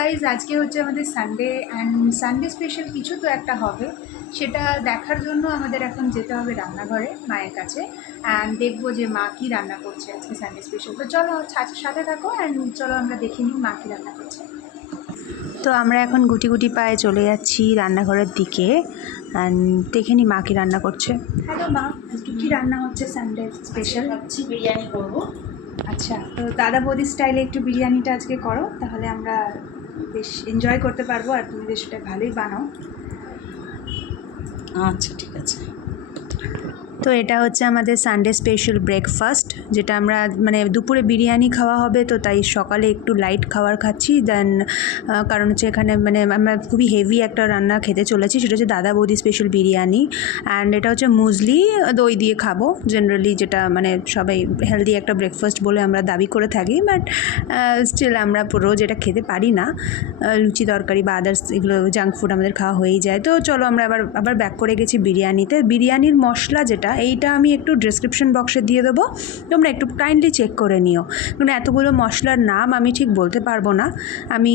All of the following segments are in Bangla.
গাইজ, আজকে হচ্ছে আমাদের সানডে অ্যান্ড সানডে স্পেশাল কিছু তো একটা হবে, সেটা দেখার জন্য আমাদের এখন যেতে হবে রান্নাঘরে মায়ের কাছে। অ্যান্ড দেখবো যে মা কী রান্না করছে আজকে সানডে স্পেশাল। তো চলো সাথে থাকো অ্যান্ড চলো আমরা দেখে নিই মা কী রান্না করছে। তো আমরা এখন গুটি গুটি পায়ে চলে যাচ্ছি রান্নাঘরের দিকে অ্যান্ড দেখে নিই মা কী রান্না করছে। হ্যালো মা, আজকে কী রান্না হচ্ছে সানডে স্পেশাল? ভাবছি বিরিয়ানি করবো। আচ্ছা, তো দাদা বৌদি স্টাইলে একটু বিরিয়ানিটা আজকে করো, তাহলে আমরা বেশ এনজয় করতে পারবো। আর তুমি বেশ ওটা ভালোই বানাও। আচ্ছা, ঠিক আছে। তো এটা হচ্ছে আমাদের সানডে স্পেশাল ব্রেকফাস্ট, যেটা আমরা মানে দুপুরে বিরিয়ানি খাওয়া হবে, তো তাই সকালে একটু লাইট খাবার খাচ্ছি। দেন কারণ হচ্ছে এখানে মানে আমরা খুবই হেভি একটা রান্না খেতে চলেছি, সেটা হচ্ছে দাদা বৌদি স্পেশাল বিরিয়ানি। অ্যান্ড এটা হচ্ছে মুসলি দই দিয়ে খাবো জেনারেলি, যেটা মানে সবাই হেলদি একটা ব্রেকফাস্ট বলে আমরা দাবি করে থাকি, বাট স্টিল আমরা রোজ এটা খেতে পারি না। লুচি তরকারি বা আদার্স এগুলো জাঙ্ক ফুড আমাদের খাওয়া হয়েই যায়। তো চলো আমরা আবার ব্যাক করে গেছি বিরিয়ানিতে। বিরিয়ানির মশলা যেটা, এইটা আমি একটু ডেসক্রিপশন বক্সে দিয়ে দেবো, তোমরা একটু কাইন্ডলি চেক করে নিও। কারণ এতগুলো মশলার নাম আমি ঠিক বলতে পারবো না, আমি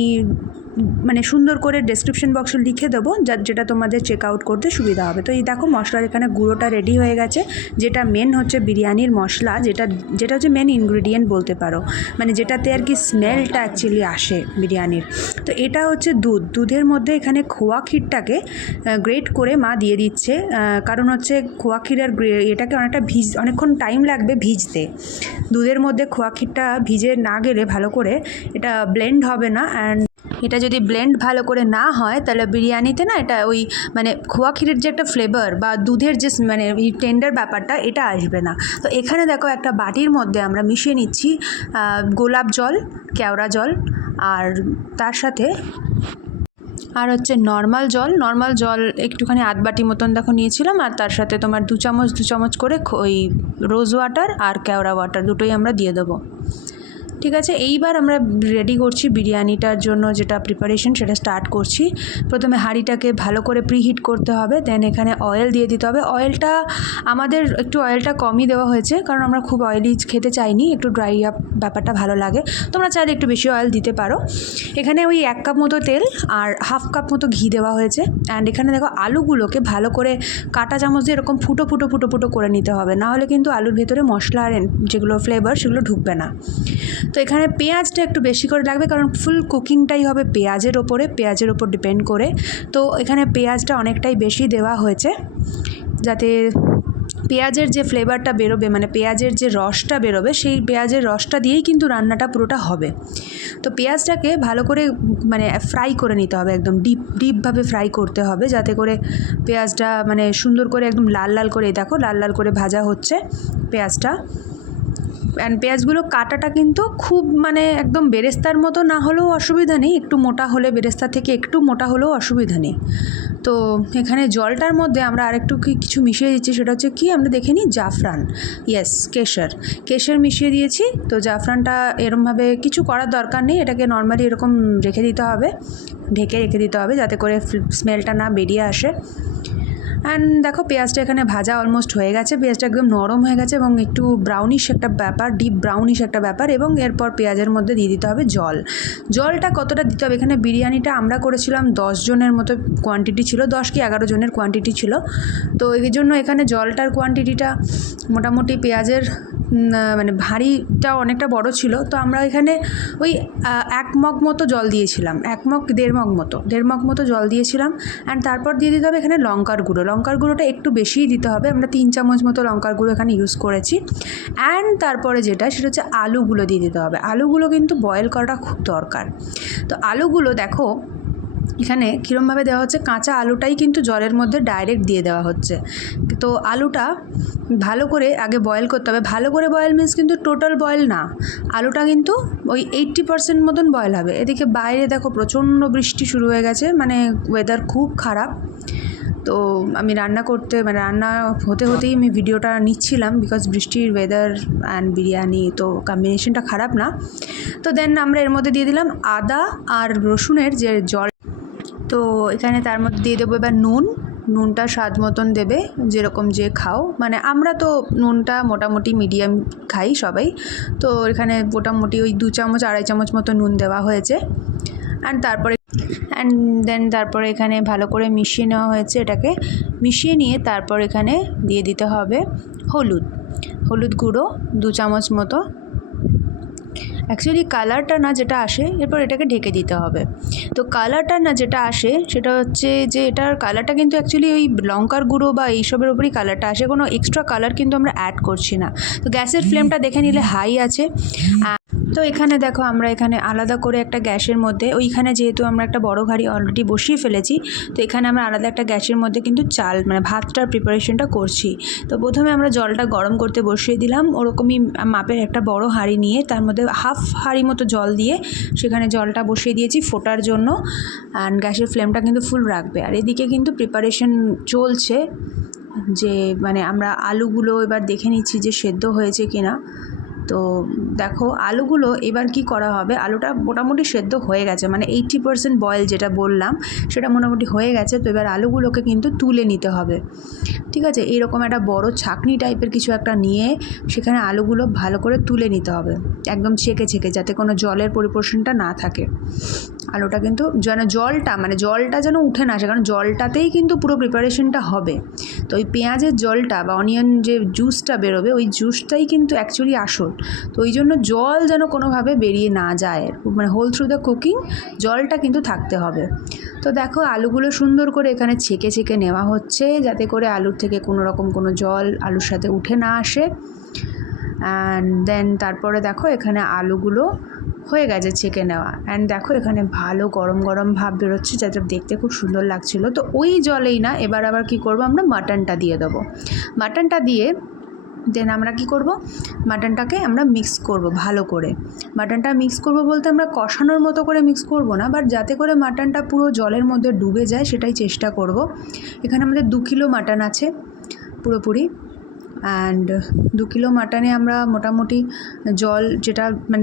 মানে সুন্দর করে ডেসক্রিপশন বক্সে লিখে দেবো, যেটা তোমাদের চেক আউট করতে সুবিধা হবে। তো এই দেখো মশলার এখানে গুঁড়োটা রেডি হয়ে গেছে, যেটা মেন হচ্ছে বিরিয়ানির মশলা, যেটা হচ্ছে মেন ইনগ্রিডিয়েন্ট বলতে পারো, মানে যেটাতে আর কি স্মেলটা অ্যাকচুয়ালি আসে বিরিয়ানির। তো এটা হচ্ছে দুধের মধ্যে এখানে খোয়া ক্ষীরটাকে গ্রেট করে মা দিয়ে দিচ্ছে, কারণ হচ্ছে খোয়া ক্ষীরের এটাকে অনেকক্ষণ টাইম লাগবে ভিজতে। দুধের মধ্যে খোয়া ক্ষীরটা ভিজে না গেলে ভালো করে এটা ব্লেন্ড হবে না। অ্যান্ড এটা যদি ব্লেন্ড ভালো করে না হয় তাহলে বিরিয়ানিতে না এটা ওই মানে খোয়া ক্ষীরের যে একটা ফ্লেভার বা দুধের যে মানে ওই টেন্ডার ব্যাপারটা এটা আসবে না। তো এখানে দেখো একটা বাটির মধ্যে আমরা মিশিয়ে নিচ্ছি গোলাপ জল, কেওড়া জল, আর তার সাথে আর হচ্ছে নর্মাল জল একটুখানি আধ বাটি মতন দেখো নিয়েছিলাম, আর তার সাথে তোমার দু চামচ করে ওই রোজ ওয়াটার আর কেওড়া ওয়াটার দুটোই আমরা দিয়ে দেবো। ঠিক আছে, এইবার আমরা রেডি করছি বিরিয়ানিটার জন্য যেটা প্রিপারেশন সেটা স্টার্ট করছি। প্রথমে হাঁড়িটাকে ভালো করে প্রিহিট করতে হবে, দেন এখানে অয়েল দিয়ে দিতে হবে। অয়েলটা আমাদের একটু অয়েলটা কমই দেওয়া হয়েছে, কারণ আমরা খুব অয়েলি খেতে চাইনি, একটু ড্রাই আপ ব্যাপারটা ভালো লাগে। তোমরা চাইলে একটু বেশি অয়েল দিতে পারো। এখানে ওই 1 কাপ মতো তেল আর হাফ কাপ মতো ঘি দেওয়া হয়েছে। অ্যান্ড এখানে দেখো আলুগুলোকে ভালো করে কাঁটা চামচ দিয়ে এরকম ফুটো করে নিতে হবে, নাহলে কিন্তু আলুর ভেতরে মশলা আর যেগুলো ফ্লেভার সেগুলো ঢুকবে না। তো এখানে পেঁয়াজটা একটু বেশি করে লাগবে, কারণ ফুল কুকিংটাই হবে পেঁয়াজের ওপর ডিপেন্ড করে। তো এখানে পেঁয়াজটা অনেকটাই বেশি দেওয়া হয়েছে, যাতে পেঁয়াজের যে ফ্লেভারটা বেরোবে, মানে পেঁয়াজের যে রসটা বেরোবে, সেই পেঁয়াজের রসটা দিয়েই কিন্তু রান্নাটা পুরোটা হবে। তো পেঁয়াজটাকে ভালো করে মানে ফ্রাই করে নিতে হবে, একদম ডিপভাবে ফ্রাই করতে হবে, যাতে করে পেঁয়াজটা মানে সুন্দর করে একদম লাল করে, দেখো লাল করে ভাজা হচ্ছে পেঁয়াজটা। অ্যান্ড পেঁয়াজগুলো কাটাটা কিন্তু খুব মানে একদম বেরেস্তার মতো না হলেও অসুবিধা নেই, একটু মোটা হলে, বেরেস্তা থেকে একটু মোটা হলেও অসুবিধা নেই। তো এখানে জলটার মধ্যে আমরা আরেকটু কিছু মিশিয়ে দিচ্ছি, সেটা হচ্ছে কি আমরা দেখে নিই, জাফরান, ইয়েস কেশর মিশিয়ে দিয়েছি। তো জাফরানটা এরমভাবে কিছু করার দরকার নেই, এটাকে নর্মালি এরকম রেখে দিতে হবে, ঢেকে রেখে দিতে হবে, যাতে করে স্মেলটা না বেরিয়ে আসে। অ্যান্ড দেখো পেঁয়াজটা এখানে ভাজা অলমোস্ট হয়ে গেছে, পেঁয়াজটা একদম নরম হয়ে গেছে এবং একটু ব্রাউনিশ একটা ব্যাপার, ডিপ ব্রাউনিশ একটা ব্যাপার। এবং এরপর পেঁয়াজের মধ্যে দিয়ে দিতে হবে জলটা কতটা দিতে হবে, এখানে বিরিয়ানিটা আমরা করেছিলাম 10 জনের মতো কোয়ান্টিটি ছিল, 10 কি 11 জনের কোয়ান্টিটি ছিল। তো এই জন্য এখানে জলটার কোয়ান্টিটিটা মোটামুটি পেঁয়াজের মানে ভাঁড়িটা অনেকটা বড় ছিল, তো আমরা এখানে ওই 1 মগ মতো জল দিয়েছিলাম, 1 মগ 1.5 মগ মতো জল দিয়েছিলাম। অ্যান্ড তারপর দিয়ে দিতে হবে এখানে লঙ্কার গুঁড়োটা একটু বেশিই দিতে হবে, আমরা 3 চামচ মতো লঙ্কার গুঁড়ো এখানে ইউজ করেছি। অ্যান্ড তারপরে যেটা সেটা হচ্ছে আলুগুলো দিয়ে দিতে হবে, আলুগুলো কিন্তু বয়েল করাটা খুব দরকার। তো আলুগুলো দেখো এখানে কীরমভাবে দেওয়া হচ্ছে, কাঁচা আলুটাই কিন্তু জলের মধ্যে ডাইরেক্ট দিয়ে দেওয়া হচ্ছে। তো আলুটা ভালো করে আগে বয়েল করতে হবে, ভালো করে বয়েল মিন্স কিন্তু টোটাল বয়েল না, আলুটা কিন্তু ওই 80% মতন বয়েল হবে। এদিকে বাইরে দেখো প্রচণ্ড বৃষ্টি শুরু হয়ে গেছে, মানে ওয়েদার খুব খারাপ। তো আমি রান্না হতেই আমি ভিডিওটা নিচ্ছিলাম, বিকজ বৃষ্টির ওয়েদার অ্যান্ড বিরিয়ানি তো কম্বিনেশনটা খারাপ না। তো দেন আমরা এর মধ্যে দিয়ে দিলাম আদা আর রসুনের যে জল। তো এখানে তার মধ্যে দিয়ে দেবো এবার নুনটা স্বাদ মতন দেবে, যেরকম যে খাও, মানে আমরা তো নুনটা মোটামুটি মিডিয়াম খাই সবাই। তো এখানে মোটামুটি ওই 2 চামচ 2.5 চামচ মতো নুন দেওয়া হয়েছে। তারপরে এখানে ভালো করে মিশিয়ে নেওয়া হয়েছে। এটাকে মিশিয়ে নিয়ে তারপর এখানে দিয়ে দিতে হবে হলুদ গুঁড়ো 2 চামচ মতো। অ্যাকচুয়ালি কালারটা না যেটা আসে, এরপর এটাকে ঢেকে দিতে হবে। তো কালারটা না যেটা আসে সেটা হচ্ছে যে এটার কালারটা কিন্তু অ্যাকচুয়ালি ওই লঙ্কার গুঁড়ো বা এইসবের উপরই কালারটা আসে, কোনো এক্সট্রা কালার কিন্তু আমরা অ্যাড করছি না। তো গ্যাসের ফ্লেমটা দেখে নিলে হাই আছে। তো এখানে দেখো আমরা এখানে আলাদা করে একটা গ্যাসের মধ্যে, ওইখানে যেহেতু আমরা একটা বড় হাঁড়ি অলরেডি বসিয়ে ফেলেছি, তো এখানে আমরা আলাদা একটা গ্যাসের মধ্যে কিন্তু ভাতটার প্রিপারেশনটা করছি। তো প্রথমে আমরা জলটা গরম করতে বসিয়ে দিলাম, ওরকমই মাপের একটা বড় হাঁড়ি নিয়ে তার মধ্যে হাফ হাঁড়ি মতো জল দিয়ে সেখানে জলটা বসিয়ে দিয়েছি ফোটার জন্য। আর গ্যাসের ফ্লেমটা কিন্তু ফুল রাখবে। আর এদিকে কিন্তু প্রিপারেশন চলছে, যে মানে আমরা আলুগুলো এবার দেখে নিচ্ছি যে সেদ্ধ হয়েছে কিনা। তো দেখো আলুগুলো এবার কি করা হবে, আলুটা মোটামুটি সেদ্ধ হয়ে গেছে, মানে 80% বয়েল যেটা বললাম সেটা মোটামুটি হয়ে গেছে। তো এবার আলুগুলোকে কিন্তু তুলে নিতে হবে, ঠিক আছে। এইরকম একটা বড় ছাঁকনি টাইপের কিছু একটা নিয়ে সেখানে আলুগুলো ভালো করে তুলে নিতে হবে, একদম ছেঁকে যাতে কোনো জলের পরিপোষণটা না থাকে। আলুটা কিন্তু যেন জলটা যেন উঠে না আসে, কারণ জলটাতেই কিন্তু পুরো প্রিপারেশনটা হবে। তো ওই পেঁয়াজের জলটা বা অনিয়ন যে জুসটা বেরোবে, ওই জুসটাই কিন্তু অ্যাকচুয়ালি আসল। তো ওই জন্য জল যেন কোনোভাবে বেরিয়ে না যায়, মানে হোল থ্রু দ্য কুকিং জলটা কিন্তু থাকতে হবে। তো দেখো আলুগুলো সুন্দর করে এখানে ছেঁকে নেওয়া হচ্ছে, যাতে করে আলুর থেকে কোনো রকম কোনো জল আলুর সাথে উঠে না আসে। অ্যান্ড দেন তারপরে দেখো এখানে আলুগুলো হয়ে গেছে ছেঁকে নেওয়া। অ্যান্ড দেখো এখানে ভালো গরম ভাব বেরোচ্ছে, যাতে দেখতে খুব সুন্দর লাগছিলো। তো ওই জলেই না এবার আবার কি করব, আমরা মাটনটা দিয়ে দেবো। মাটনটা দিয়ে দেন আমরা কি করব, মাটনটাকে আমরা মিক্স করব ভালো করে। মাটনটা মিক্স করব বলতে আমরা কষানোর মতো করে মিক্স করব না, বাট যাতে করে মাটনটা পুরো জলের মধ্যে ডুবে যায় সেটাই চেষ্টা করব। এখানে আমাদের 2 কিলো মাটন আছে পুরোপুরি। অ্যান্ড 2 কিলো মাটনে আমরা মোটামুটি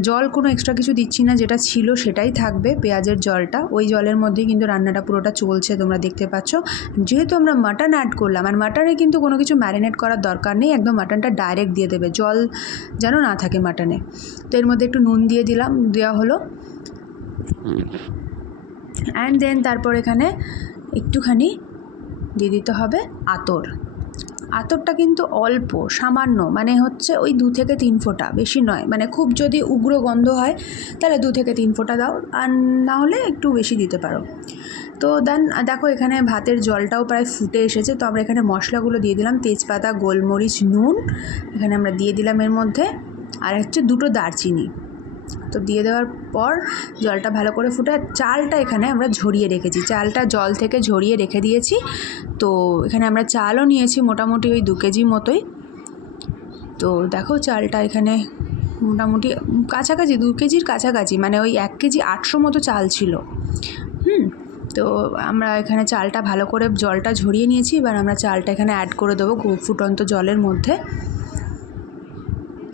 জল কোনো এক্সট্রা কিছু দিচ্ছি না, যেটা ছিল সেটাই থাকবে, পেঁয়াজের জলটা, ওই জলের মধ্যেই কিন্তু রান্নাটা পুরোটা চলছে, তোমরা দেখতে পাচ্ছ। যেহেতু আমরা মাটন অ্যাড করলাম, আর মাটনে কিন্তু কোনো কিছু ম্যারিনেট করার দরকার নেই, একদম মাটনটা ডাইরেক্ট দিয়ে দেবে, জল যেন না থাকে মাটনে। তো এর মধ্যে একটু নুন দেওয়া হলো। অ্যান্ড দেন তারপর এখানে একটুখানি দিয়ে দিতে হবে আতরটা কিন্তু অল্প সামান্য, মানে হচ্ছে ওই 2 থেকে 3 ফোঁটা, বেশি নয়। মানে খুব যদি উগ্র গন্ধ হয় তাহলে 2 থেকে 3 ফোঁটা দাও, আর না হলে একটু বেশি দিতে পারো। তো দেন দেখো এখানে ভাতের জলটাও প্রায় ফুটে এসেছে। তো আমরা এখানে মশলাগুলো দিয়ে দিলাম, তেজপাতা, গোলমরিচ, নুন এখানে আমরা দিয়ে দিলাম এর মধ্যে, আর হচ্ছে 2টো দারচিনি। তো দিয়ে দেওয়ার পর জলটা ভালো করে ফুটে, চালটা এখানে আমরা ঝরিয়ে রেখেছি, চালটা জল থেকে ঝরিয়ে রেখে দিয়েছি। তো এখানে আমরা চালও নিয়েছি মোটামুটি ওই 2 কেজি মতোই। তো দেখো চালটা এখানে মোটামুটি কাছাকাছি 2 কেজির কাছাকাছি, মানে ওই 1 কেজি 800 মতো চাল ছিল। তো আমরা এখানে চালটা ভালো করে জলটা ঝরিয়ে নিয়েছি। এবার আমরা চালটা এখানে অ্যাড করে দেবো ফুটন্ত জলের মধ্যে।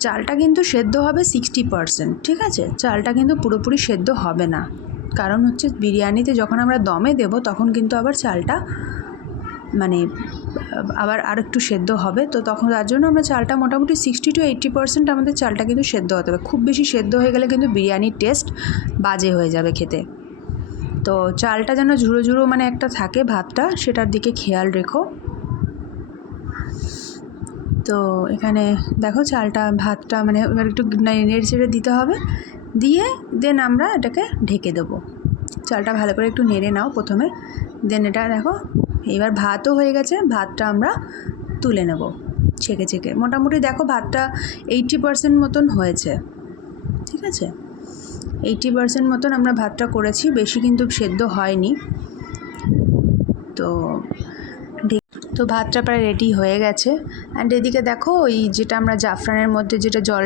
চালটা কিন্তু সেদ্ধ হবে 60%, ঠিক আছে। চালটা কিন্তু পুরোপুরি সেদ্ধ হবে না, কারণ হচ্ছে বিরিয়ানিতে যখন আমরা দমে দেব তখন কিন্তু আবার চালটা মানে আবার আরেকটু সেদ্ধ হবে। তো তখন তার জন্য আমরা চালটা মোটামুটি 60 to 80% আমাদের চালটা কিন্তু সেদ্ধ হতে হবে। খুব বেশি সেদ্ধ হয়ে গেলে কিন্তু বিরিয়ানির টেস্ট বাজে হয়ে যাবে খেতে। তো চালটা যেন ঝুড়ো মানে একটা থাকে ভাতটা, সেটার দিকে খেয়াল রেখো। তো এখানে দেখো ভাতটা মানে এবার একটু নেড়ে চেড়ে দিতে হবে, দিয়ে দেন আমরা এটাকে ঢেকে দেবো। চালটা ভালো করে একটু নেড়ে নাও প্রথমে, দেন এটা দেখো এবার ভাতও হয়ে গেছে। ভাতটা আমরা তুলে নেব ছেঁকে। মোটামুটি দেখো ভাতটা 80% মতন হয়েছে, ঠিক আছে। 80% মতন আমরা ভাতটা করেছি, বেশি কিন্তু সেদ্ধ হয়নি। তো ভাতটা প্রায় রেডি হয়ে গেছে। অ্যান্ড এদিকে দেখো ওই যেটা আমরা জাফরানের মধ্যে যেটা জল,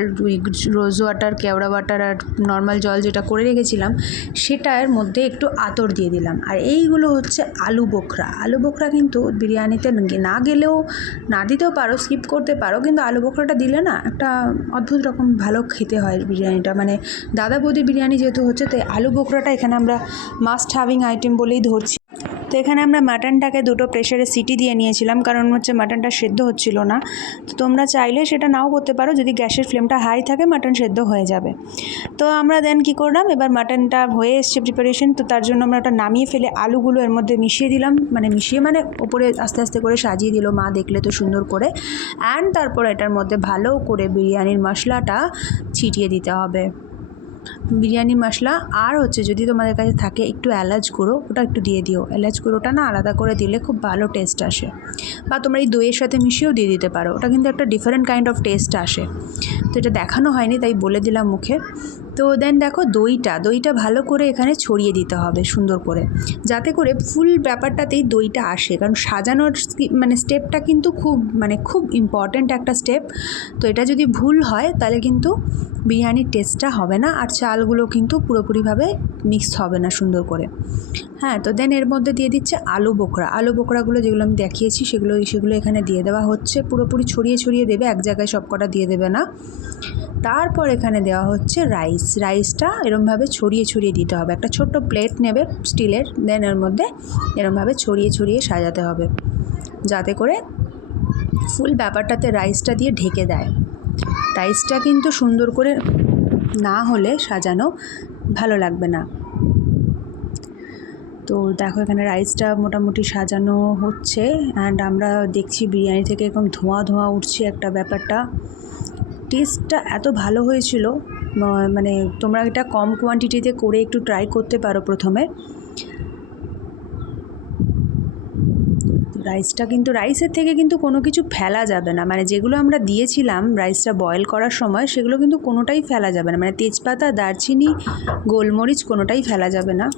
রোজ ওয়াটার, কেওড়া ওয়াটার আর নর্মাল জল যেটা করে রেখেছিলাম, সেটার মধ্যে একটু আতর দিয়ে দিলাম। আর এইগুলো হচ্ছে আলু বোখরা কিন্তু বিরিয়ানিতে না গেলেও না দিতেও পারো, স্কিপ করতে পারো, কিন্তু আলু বোখরাটা দিলে না একটা অদ্ভুত রকম ভালো খেতে হয় বিরিয়ানিটা। মানে দাদা বৌদি বিরিয়ানি যেহেতু হচ্ছে, তাই আলু বোখরাটা এখানে আমরা মাস্ট হ্যাভিং আইটেম বলেই ধরছি। তো এখানে আমরা মাটনটাকে দুটো প্রেশারে সিটি দিয়ে নিয়েছিলাম, কারণ হচ্ছে মাটনটা সেদ্ধ হচ্ছিল না। তো তোমরা চাইলে সেটা নাও করতে পারো, যদি গ্যাসের ফ্লেমটা হাই থাকে মাটন সেদ্ধ হয়ে যাবে। তো আমরা দেন কী করলাম, এবার মাটনটা হয়ে এসছে প্রিপারেশন, তো তার জন্য আমরা ওটা নামিয়ে ফেলে আলুগুলো এর মধ্যে মিশিয়ে দিলাম, মানে ওপরে আস্তে আস্তে করে সাজিয়ে দিল মা, দেখলে তো সুন্দর করে। অ্যান্ড তারপর এটার মধ্যে ভালো করে বিরিয়ানির মশলাটা ছিটিয়ে দিতে হবে, বিরিয়ানি মশলা। আর হচ্ছে যদি তোমাদের কাছে থাকে একটু এলাচ গুঁড়ো, ওটা একটু দিয়ে দিও, এলাচ গুঁড়োটা না আলাদা করে দিলে খুব ভালো টেস্ট আসে, বা তোমরা এই দইয়ের সাথে মিশিয়েও দিয়ে দিতে পারো, ওটা কিন্তু একটা ডিফারেন্ট কাইন্ড অফ টেস্ট আসে। তো এটা দেখানো হয়নি তাই বলে দিলাম মুখে। তো দেন দেখো দইটা ভালো করে এখানে ছড়িয়ে দিতে হবে সুন্দর করে, যাতে করে ফুল ব্যাপারটাতেই দইটা আসে, কারণ সাজানোর স্টেপটা কিন্তু খুব ইম্পর্ট্যান্ট একটা স্টেপ। তো এটা যদি ভুল হয় তাহলে কিন্তু বিরিয়ানির টেস্টটা হবে না, আর চালগুলো কিন্তু পুরোপুরিভাবে মিক্স হবে না সুন্দর করে। হ্যাঁ, তো দেন এর মধ্যে দিয়ে দিচ্ছে আলু বোখরাগুলো যেগুলো আমি দেখিয়েছি সেগুলো এখানে দিয়ে দেওয়া হচ্ছে, পুরোপুরি ছড়িয়ে দেবে, এক জায়গায় সব কটা দিয়ে দেবে না। তারপর এখানে দেওয়া হচ্ছে রাইসটা এরমভাবে ছড়িয়ে দিতে হবে, একটা ছোট্ট প্লেট নেবে স্টিলের, দেন এর মধ্যে এরমভাবে ছড়িয়ে সাজাতে হবে, যাতে করে ফুল ব্যাপারটাতে রাইসটা দিয়ে ঢেকে দেয়। রাইসটা কিন্তু সুন্দর করে না হলে সাজানো ভালো লাগবে না। তো দেখো এখানে রাইসটা মোটামুটি সাজানো হচ্ছে, অ্যান্ড আমরা দেখছি বিরিয়ানি থেকে এরকম ধোঁয়া উঠছে একটা ব্যাপারটা। টেস্টটা এত ভালো হয়েছিল, তোমরা এটা কম কোয়ান্টিটিতে করে একটু ট্রাই করতে পারো প্রথমে। রাইসের থেকে কিন্তু কোনো কিছু ফেলা যাবে না, যেগুলো আমরা দিয়েছিলাম রাইসটা বয়েল করার সময় সেগুলো কিন্তু কোনোটাই ফেলা যাবে না, তেজপাতা, দারচিনি, গোলমরিচ কোনোটাই ফেলা যাবে না।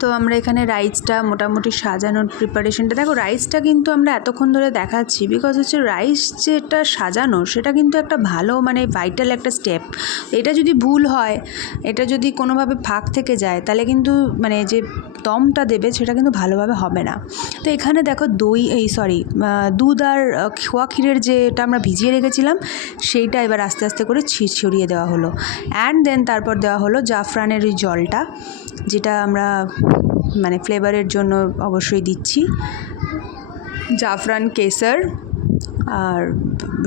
তো আমরা এখানে রাইসটা মোটামুটি সাজানোর প্রিপারেশনটা দেখো, রাইসটা কিন্তু আমরা এতক্ষণ ধরে দেখাচ্ছি বিকজ হচ্ছে রাইস যেটা সাজানো সেটা কিন্তু একটা ভালো ভাইটাল একটা স্টেপ। এটা যদি ভুল হয়, এটা যদি কোনোভাবে ফাঁক থেকে যায় তাহলে কিন্তু যে দমটা দেবে সেটা কিন্তু ভালোভাবে হবে না। তো এখানে দেখো দুধ আর খোয়া ক্ষীরের যেটা আমরা ভিজিয়ে রেখেছিলাম সেইটা এবার আস্তে আস্তে করে ছড়িয়ে দেওয়া হলো, অ্যান্ড দেন তারপর দেওয়া হলো জাফরানের ওই জলটা, যেটা আমরা ফ্লেভারের জন্য অবশ্যই দিচ্ছি। জাফরান, কেসার আর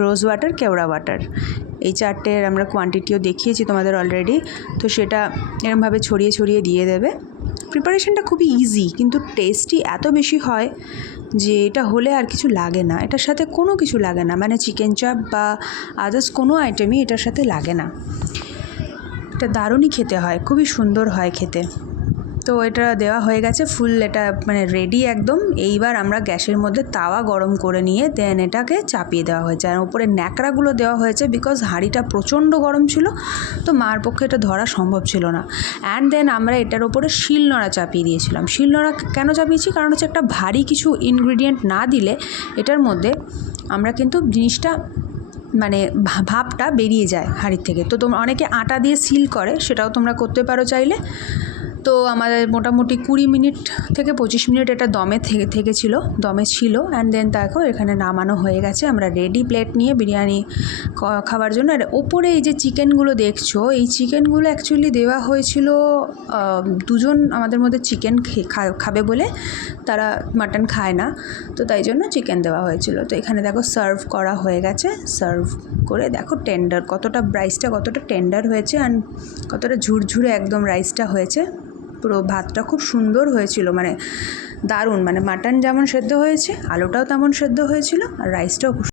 রোজ ওয়াটার, কেওড়া ওয়াটার, এই চারটের আমরা কোয়ান্টিটিও দেখিয়েছি তোমাদের অলরেডি। তো সেটা এরমভাবে ছড়িয়ে দিয়ে দেবে। প্রিপারেশনটা খুবই ইজি, কিন্তু টেস্টি এত বেশি হয় যে এটা হলে আর কিছু লাগে না, এটার সাথে কোনো কিছু লাগে না, চিকেন চাপ বা আদার্স কোনো আইটেমই এটার সাথে লাগে না। এটা দারুণই খেতে হয়, খুবই সুন্দর হয় খেতে। তো এটা দেওয়া হয়ে গেছে ফুল, এটা রেডি একদম। এইবার আমরা গ্যাসের মধ্যে তাওয়া গরম করে নিয়ে দেন এটাকে চাপিয়ে দেওয়া হয়েছে, আর ওপরে ন্যাকড়াগুলো দেওয়া হয়েছে বিকজ হাঁড়িটা প্রচণ্ড গরম ছিল, তো মার পক্ষে এটা ধরা সম্ভব ছিল না। অ্যান্ড দেন আমরা এটার ওপরে শিলনোড়া চাপিয়ে দিয়েছিলাম। শিলনোড়া কেন চাপিয়েছি, কারণ হচ্ছে একটা ভারী কিছু ইনগ্রিডিয়েন্ট না দিলে এটার মধ্যে আমরা কিন্তু জিনিসটা ভাপটা বেরিয়ে যায় হাঁড়ির থেকে। তো তোমরা অনেকে আটা দিয়ে সিল করে, সেটাও তোমরা করতে পারো চাইলে। তো আমাদের মোটামুটি 20 মিনিট থেকে 25 মিনিট এটা দমে ছিল, অ্যান্ড দেন দেখো এখানে নামানো হয়ে গেছে। আমরা রেডি প্লেট নিয়ে বিরিয়ানি খাওয়ার জন্য। আর ওপরে এই যে চিকেনগুলো দেখছো, এই চিকেনগুলো অ্যাকচুয়ালি দেওয়া হয়েছিল দুজন আমাদের মধ্যে চিকেন খাবে বলে, তারা মাটন খায় না, তো তাই জন্য চিকেন দেওয়া হয়েছিল। তো এখানে দেখো সার্ভ করা হয়ে গেছে, সার্ভ করে দেখো রাইসটা কতটা টেন্ডার হয়েছে, অ্যান্ড কতটা ঝুরঝুরে একদম রাইসটা হয়েছে। পুরো ভাতটা খুব সুন্দর হয়েছিল, দারুণ, মাটন যেমন সেদ্ধ হয়েছে আলুটাও তেমন সেদ্ধ হয়েছিল, আর রাইসটাও খুব